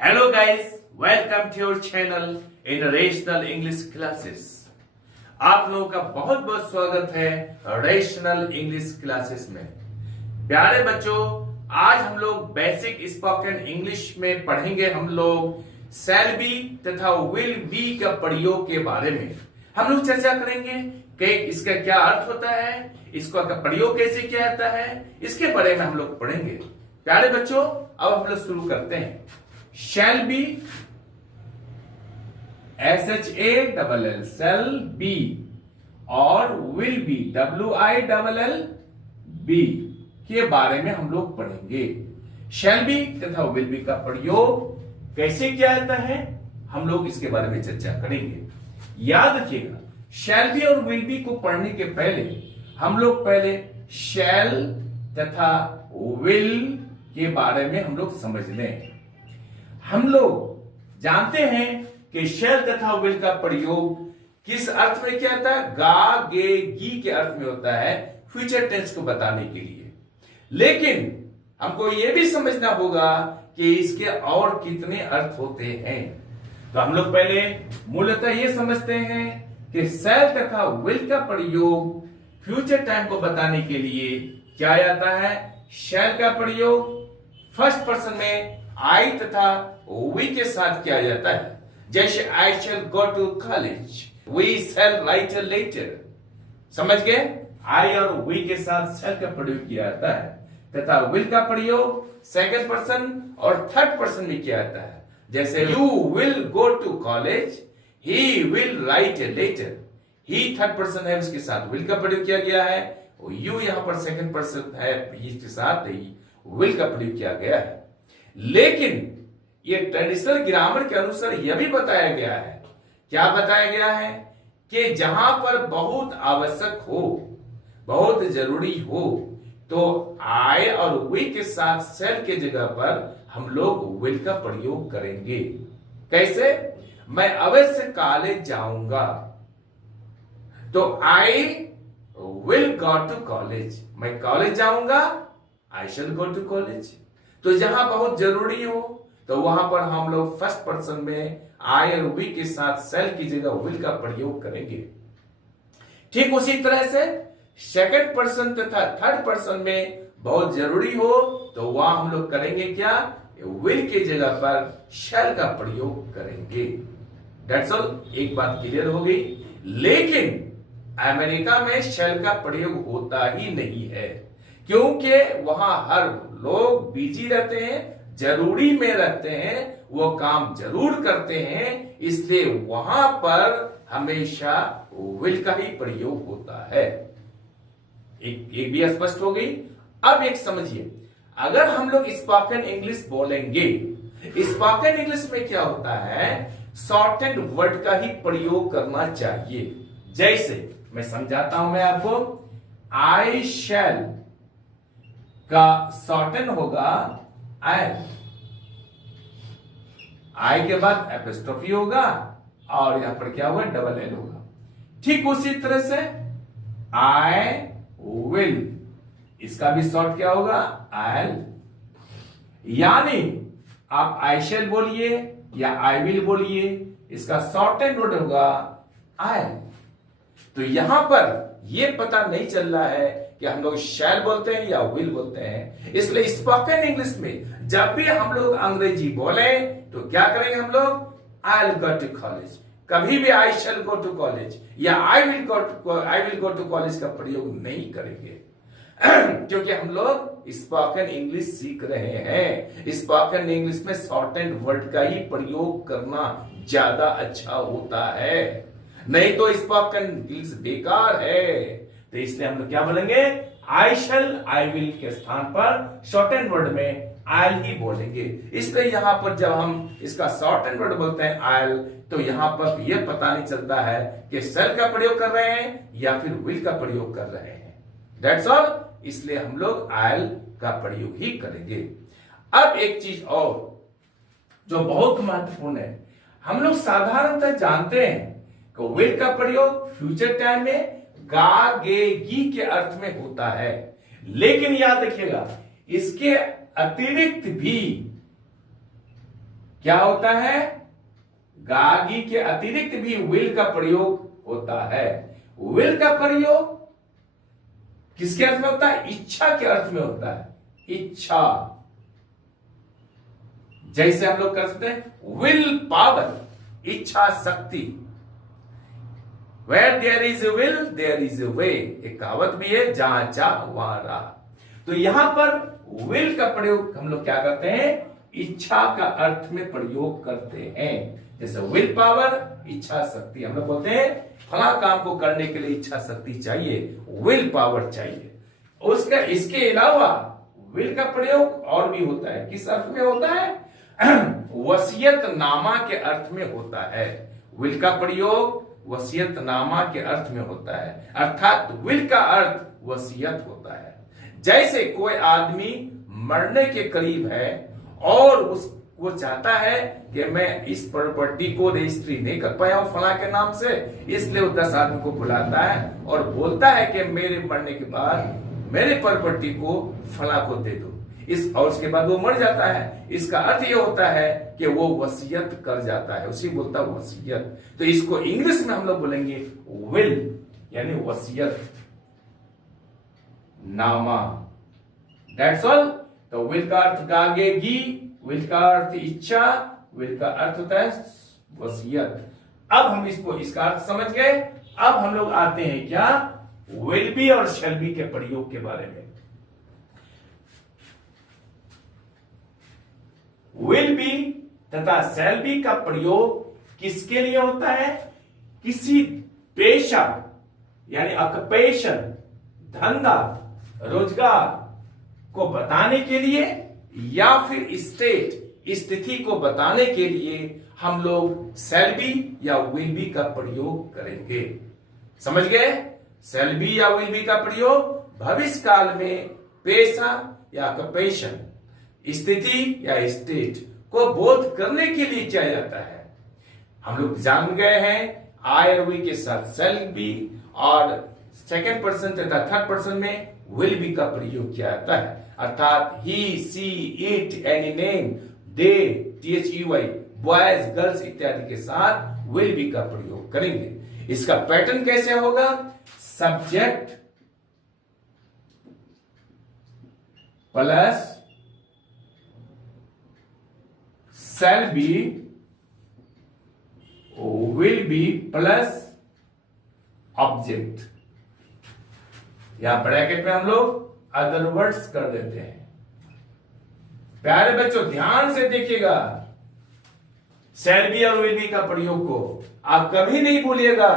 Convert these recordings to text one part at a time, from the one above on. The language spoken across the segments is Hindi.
Hello guys, welcome to your channel International English Classes। आप लोगों का बहुत बहुत स्वागत है रेशनल इंग्लिश क्लासेस में। प्यारे बच्चों, आज हम लोग बेसिक स्पोकन इंग्लिश में पढ़ेंगे। हम लोग शैल बी तथा विल बी का प्रयोग के बारे में हम लोग चर्चा करेंगे कि इसका क्या अर्थ होता है, इसका प्रयोग कैसे किया जाता है, इसके बारे में हम लोग पढ़ेंगे। प्यारे बच्चों, अब हम लोग शुरू करते हैं। Shall be SHALL shall be और विल बी WILL के बारे में हम लोग पढ़ेंगे। शैल बी तथा विल बी का प्रयोग कैसे किया जाता है, हम लोग इसके बारे में चर्चा करेंगे। याद रखिएगा, शैल बी और विल बी को पढ़ने के पहले हम लोग पहले शैल तथा विल के बारे में हम लोग समझ लें। हम लोग जानते हैं कि शैल तथा विल का प्रयोग किस अर्थ में किया जाता है? गा गे गी के अर्थ में होता है, फ्यूचर टेंस को बताने के लिए। लेकिन हमको यह भी समझना होगा कि इसके और कितने अर्थ होते हैं। तो हम लोग पहले मूलतः यह समझते हैं कि शैल तथा विल का प्रयोग फ्यूचर टाइम को बताने के लिए क्या जाता है। शैल का प्रयोग फर्स्ट पर्सन में आई तथा वी के साथ किया जाता है। जैसे I shall go to college, we shall write a letter. समझ गए? आई और वी के साथ शैल का प्रयोग किया जाता है तथा विल का प्रयोग सेकंड पर्सन और थर्ड पर्सन में किया जाता है। जैसे you will go to college, he will write a letter. He third person है, उसके साथ विल का प्रयोग किया गया है। यू यहां पर सेकंड पर्सन है, इसके साथ ही विल का प्रयोग किया गया है। लेकिन ये ट्रेडिशनल ग्रामर के अनुसार यह भी बताया गया है, क्या बताया गया है कि जहां पर बहुत आवश्यक हो, बहुत जरूरी हो, तो आई और वी के साथ शैल के जगह पर हम लोग विल का प्रयोग करेंगे। कैसे? मैं अवश्य कॉलेज जाऊंगा, तो I will go to college. मैं कॉलेज जाऊंगा, I shall go to college. तो जहां बहुत जरूरी हो तो वहां पर हम लोग फर्स्ट पर्सन में आई और वी के साथ शैल की जगह विल का प्रयोग करेंगे। ठीक उसी तरह से सेकंड पर्सन तथा थर्ड पर्सन में बहुत जरूरी हो तो वहां हम लोग करेंगे क्या? विल के जगह पर शैल का प्रयोग करेंगे। That's all. एक बात क्लियर हो गई। लेकिन अमेरिका में शैल का प्रयोग होता ही नहीं है, क्योंकि वहां हर लोग बिजी रहते हैं, जरूरी में रहते हैं, वो काम जरूर करते हैं, इसलिए वहां पर हमेशा विल का ही प्रयोग होता है। एक भी स्पष्ट हो गई। अब एक समझिए, अगर हम लोग स्पोकन इंग्लिश बोलेंगे, स्पोकन इंग्लिश में क्या होता है, शॉर्ट एंड वर्ड का ही प्रयोग करना चाहिए। जैसे मैं समझाता हूं मैं आपको, आई शैल का शॉर्टन होगा आई, आई के बाद एपोस्ट्रोफी होगा और यहां पर क्या होगा? डबल एल होगा। ठीक उसी तरह से आई विल, इसका भी शॉर्ट क्या होगा? आई। यानी आप आई शैल बोलिए या आई विल बोलिए, इसका शॉर्ट एंड वर्ड होगा आई। तो यहां पर यह पता नहीं चल रहा है कि हम लोग शैल बोलते हैं या विल बोलते हैं। इसलिए स्पोकन इंग्लिश में जब भी हम लोग अंग्रेजी बोले तो क्या करेंगे हम लोग? I will go to college. कभी भी I shall go to college या I will go to college का प्रयोग नहीं करेंगे क्योंकि हम लोग स्पोकन इंग्लिश सीख रहे हैं। स्पोकन इंग्लिश में शॉर्ट एंड वर्ड का ही प्रयोग करना ज्यादा अच्छा होता है, नहीं तो स्पोकन इंग्लिश बेकार है। तो इसलिए हम लोग क्या बोलेंगे? आई शैल आई विल के स्थान पर शॉर्ट एंड वर्ड में आयल ही बोलेंगे। इसलिए यहां पर जब हम इसका शॉर्ट एंड वर्ड बोलते हैं आयल, तो यहां पर यह पता नहीं चलता है कि शैल का प्रयोग कर रहे हैं या फिर विल का प्रयोग कर रहे हैं। That's all. इसलिए हम लोग आयल का प्रयोग ही करेंगे। अब एक चीज और जो बहुत महत्वपूर्ण है, हम लोग साधारणतः जानते हैं कि विल का प्रयोग फ्यूचर टाइम में गा गे गी के अर्थ में होता है। लेकिन याद रखिएगा, इसके अतिरिक्त भी क्या होता है? गागी के अतिरिक्त भी विल का प्रयोग होता है। विल का प्रयोग किसके अर्थ में होता है? इच्छा के अर्थ में होता है। इच्छा, जैसे हम लोग कर सकते हैं विल पावर, इच्छा शक्ति। Where there is a will, there is a way, एक कहावत भी है, जहां चाह वहां राह। तो यहां पर विल का प्रयोग हम लोग क्या करते हैं? इच्छा का अर्थ में प्रयोग करते हैं। जैसे विल पावर, इच्छा शक्ति। हम लोग बोलते हैं फला काम को करने के लिए इच्छा शक्ति चाहिए, विल पावर चाहिए। उसका इसके अलावा विल का प्रयोग और भी होता है। किस अर्थ में होता है? वसीयतनामा के अर्थ में होता है। विल का प्रयोग वसीयतनामा के अर्थ में होता है, अर्थात विल का अर्थ वसीयत होता है। जैसे कोई आदमी मरने के करीब है और वो चाहता है कि मैं इस प्रॉपर्टी को रजिस्ट्री नहीं कर पाया हूं फला के नाम से, इसलिए वो 10 आदमी को बुलाता है और बोलता है कि मेरे मरने के बाद मेरे प्रॉपर्टी को फला को दे दो। और उसके बाद वो मर जाता है। इसका अर्थ ये होता है कि वो वसीयत कर जाता है, उसी बोलता है वसीयत। तो इसको इंग्लिश में हम लोग बोलेंगे विल, यानी वसीयत नामा। That's all. तो विल का अर्थ गागेगी, विल का अर्थ इच्छा, विल का अर्थ होता है वसीयत। अब हम इसका अर्थ समझ गए। अब हम लोग आते हैं क्या? विल बी और शैल बी के प्रयोग के बारे में। विल बी तथा शैल बी का प्रयोग किसके लिए होता है? किसी पेशा यानी ऑक्युपेशन, धंधा, रोजगार को बताने के लिए या फिर स्टेट, स्थिति को बताने के लिए हम लोग शैल बी या विल बी का प्रयोग करेंगे। समझ गए? शैल बी या विल बी का प्रयोग भविष्य काल में पेशा या ऑक्युपेशन, स्थिति या स्टेट को बोध करने के लिए किया जाता है। हम लोग जान गए हैं आई और वी के साथ शैल बी और सेकंड पर्सन तथा थर्ड पर्सन में विल बी का प्रयोग किया जाता है। अर्थात he, she, it, any name, they, THEY, boys, girls इत्यादि के साथ विल बी का प्रयोग करेंगे। इसका पैटर्न कैसे होगा? Subject plus shall be, will be plus object. यहां ब्रैकेट में हम लोग अदर वर्ड्स कर देते हैं। प्यारे बच्चों ध्यान से देखिएगा, शैल बी और विल बी का प्रयोग को आप कभी नहीं भूलिएगा।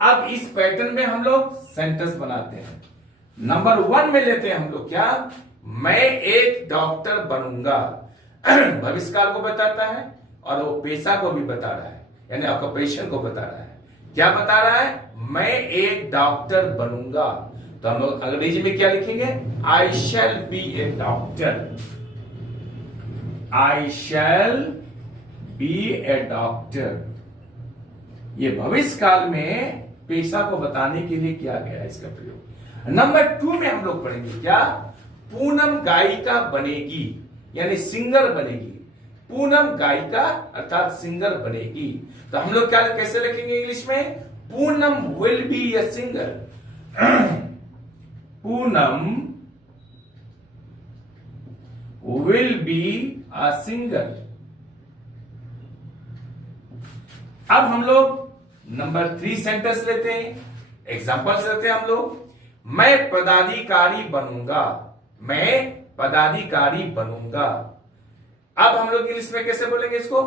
अब इस पैटर्न में हम लोग सेंटेंस बनाते हैं। नंबर 1 में लेते हैं हम लोग क्या? मैं एक डॉक्टर बनूंगा। भविष्य काल को बताता है और वो पेशा को भी बता रहा है, यानी ऑक्युपेशन को बता रहा है। क्या बता रहा है? मैं एक डॉक्टर बनूंगा। तो हम लोग अंग्रेजी में क्या लिखेंगे? I shall be a doctor. I shall be a doctor. ये भविष्य काल में पेशा को बताने के लिए किया गया है इसका प्रयोग। नंबर 2 में हम लोग पढ़ेंगे क्या? पूनम गायिका बनेगी, यानी सिंगर बनेगी। पूनम गायिका अर्थात सिंगर बनेगी। तो हम लोग क्या कैसे लिखेंगे इंग्लिश में? Poonam will be a singer. Poonam will be a singer. अब हम लोग नंबर 3 सेंटेंस लेते हैं, एग्जांपल्स लेते हैं हम लोग। मैं पदाधिकारी बनूंगा। मैं पदाधिकारी बनूंगा। अब हम लोग इंग्लिश में कैसे बोलेंगे इसको?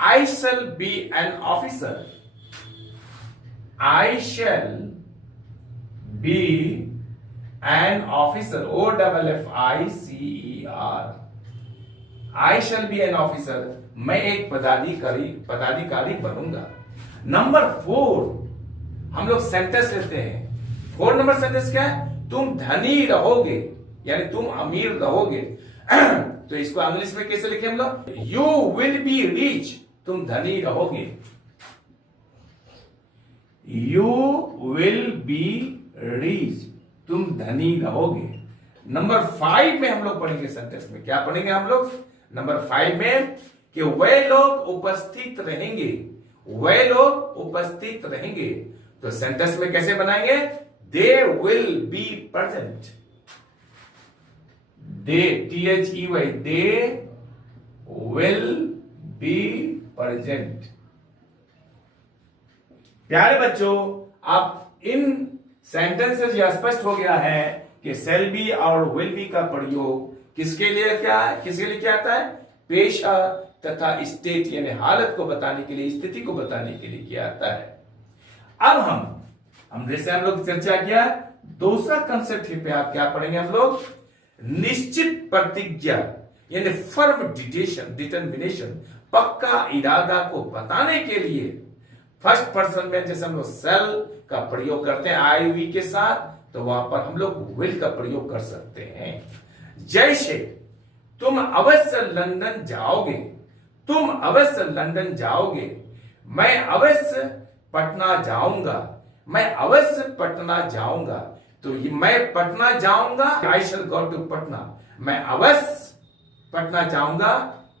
I shall be an officer. I shall be an officer. OFFICER। I shall be an officer. मैं एक पदाधिकारी बनूंगा। नंबर 4 हम लोग सेंटेंस लेते हैं। 4 नंबर सेंटेंस क्या है? तुम धनी रहोगे, यानी तुम अमीर रहोगे। तो इसको इंग्लिश में कैसे लिखे हम लोग? You will be rich. तुम धनी रहोगे। You will be rich. तुम धनी रहोगे। नंबर 5 में हम लोग पढ़ेंगे सेंटेंस में क्या पढ़ेंगे हम लोग? नंबर 5 में कि वे लोग उपस्थित रहेंगे, वे लोग उपस्थित रहेंगे, तो सेंटेंस में कैसे बनाएंगे? They will be present. They, THEY, they will be present. प्यारे बच्चों, आप इन सेंटेंसेस यह स्पष्ट हो गया है कि शैल बी और विल बी का प्रयोग किसके लिए क्या है, किसके लिए क्या आता है? पेशा तथा स्टेट यानी हालत को बताने के लिए, स्थिति को बताने के लिए किया आता है। अब हम जैसे हम लोग चर्चा किया, दूसरा कंसेप्ट पे आप क्या पढ़ेंगे? हम लोग निश्चित प्रतिज्ञा यानी फर्म डिटर्मिनेशन, पक्का इरादा को बताने के लिए फर्स्ट पर्सन में जैसे हम लोग सेल का प्रयोग करते हैं आई वी के साथ, तो वहां पर हम लोग विल का प्रयोग कर सकते हैं। जैसे तुम अवश्य लंदन जाओगे, तुम अवश्य लंदन जाओगे, मैं अवश्य पटना जाऊंगा, मैं अवश्य पटना जाऊंगा, तो ये मैं पटना जाऊंगा, I shall go to Patna, मैं अवश्य पटना जाऊंगा,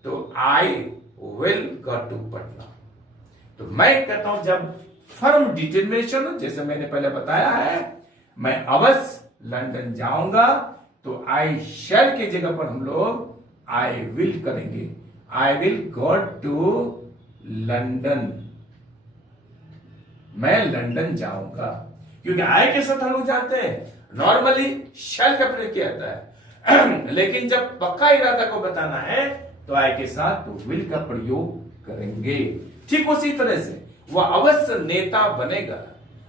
तो I will go to Patna. तो मैं कहता हूं जब फर्म डिटर्मिनेशन, जैसे मैंने पहले बताया है, मैं अवश्य लंदन जाऊंगा, तो आई शैल की जगह पर हम लोग आई विल करेंगे, I will go to London, मैं लंदन जाऊंगा। क्योंकि आई के साथ हम लोग जानते हैं नॉर्मली शैल का प्रयोग किया जाता है लेकिन जब पक्का इरादा को बताना है तो आई के साथ तो विल का प्रयोग करेंगे। ठीक उसी तरह से वह अवश्य नेता बनेगा,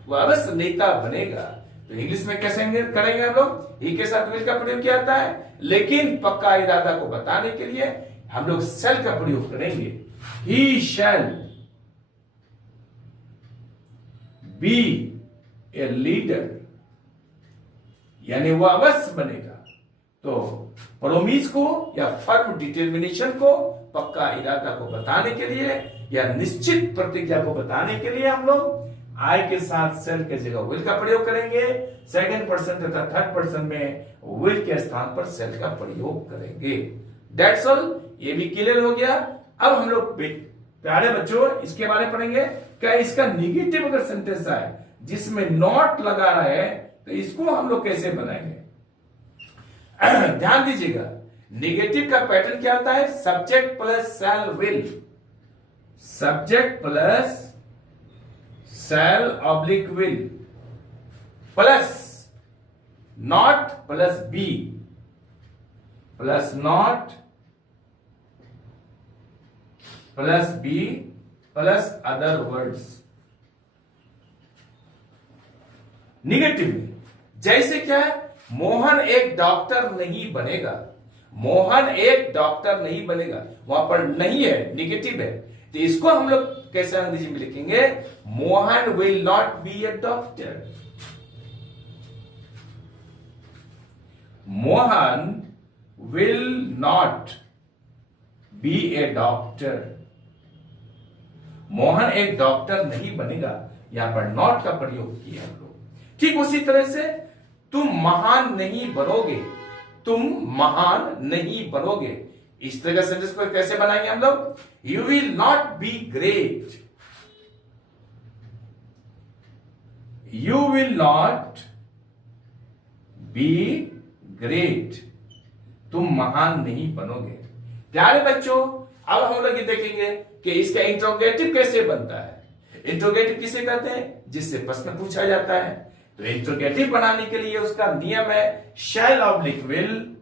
वह अवश्य नेता बनेगा, तो इंग्लिश में कैसे करेंगे हम लोग? ही के साथ विल का प्रयोग किया जाता है, लेकिन पक्का इरादा को बताने के लिए हम लोग शैल का प्रयोग करेंगे। ही शैल बी ए लीडर, यानी वह अवश्य बनेगा। तो प्रोमिस को या फर्म डिटर्मिनेशन को, पक्का इरादा को बताने के लिए या निश्चित प्रतिज्ञा को बताने के लिए हम लोग आई के साथ शैल के जगह विल का प्रयोग करेंगे, सेकंड पर्सन तथा थर्ड पर्सन में विल के स्थान पर शैल का प्रयोग करेंगे। That's all. ये भी क्लियर हो गया। अब हम लोग प्यारे बच्चों इसके बारे में पढ़ेंगे, क्या इसका निगेटिव अगर सेंटेंस आए जिसमें नॉट लगा रहा है तो इसको हम लोग कैसे बनाएंगे? ध्यान दीजिएगा, निगेटिव का पैटर्न क्या होता है? Subject plus shall will, subject plus shall oblique will plus not plus be plus not plus be plus other words. Negative जैसे क्या है? मोहन एक डॉक्टर नहीं बनेगा, मोहन एक डॉक्टर नहीं बनेगा, वहां पर नहीं है, निगेटिव है, तो इसको हम लोग कैसे अंग्रेजी में लिखेंगे? Mohan will not be a doctor, Mohan will not be a doctor, Mohan एक डॉक्टर नहीं बनेगा, यहां पर नॉट का प्रयोग किया हम लोग। ठीक उसी तरह से तुम महान नहीं बनोगे, तुम महान नहीं बनोगे, इस तरह का सेंटेंस को कैसे बनाएंगे हम लोग? You will not be great, you will not be great, तुम महान नहीं बनोगे। प्यारे बच्चों, अब हम लोग ये देखेंगे कि इसका इंट्रोगेटिव कैसे बनता है। इंट्रोगेटिव किसे कहते हैं? जिससे प्रश्न पूछा जाता है। तो इंट्रोगेटिव बनाने के लिए उसका नियम है शैल ऑब्लिक विल,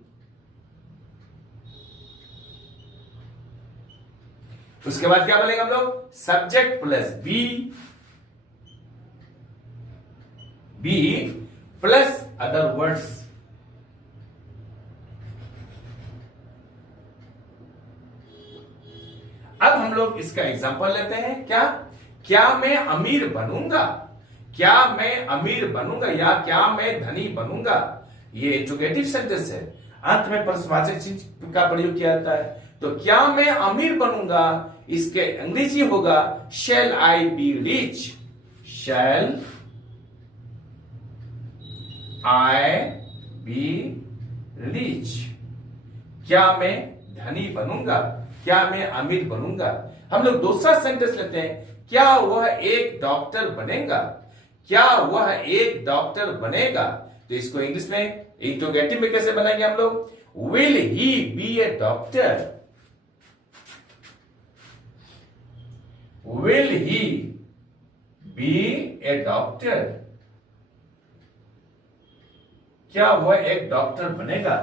उसके बाद क्या बोलेंगे हम लोग? Subject plus be, be plus other words. अब हम लोग इसका एग्जांपल लेते हैं। क्या मैं अमीर बनूंगा, क्या मैं अमीर बनूंगा या क्या मैं धनी बनूंगा, ये इंट्रोगेटिव सेंटेंस है। अंत में प्रश्नवाचक चिन्ह का प्रयोग किया जाता है। तो क्या मैं अमीर बनूंगा, इसके अंग्रेजी होगा shall I be rich, shall I be rich. क्या मैं धनी बनूंगा? क्या मैं अमीर बनूंगा? हम लोग दूसरा सेंटेंस लेते हैं, क्या वह एक डॉक्टर बनेगा? क्या वह एक डॉक्टर बनेगा? तो इसको इंग्लिश में इंट्रोगेटिव में कैसे बनाएंगे हम लोग? Will he be a doctor? Will he be a doctor? क्या वह एक डॉक्टर बनेगा?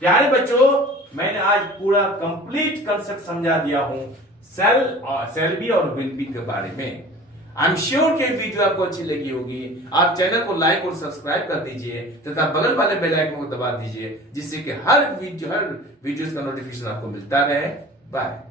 प्यारे बच्चों, मैंने आज पूरा कंप्लीट कंसेप्ट समझा दिया हूं शैल बी और विल बी के बारे में। आई एम श्योर कि वीडियो आपको अच्छी लगी होगी। आप चैनल को लाइक और सब्सक्राइब कर दीजिए तथा बगल वाले बेल आइकन को दबा दीजिए, जिससे कि हर वीडियोस का नोटिफिकेशन आपको मिलता रहे। बाय।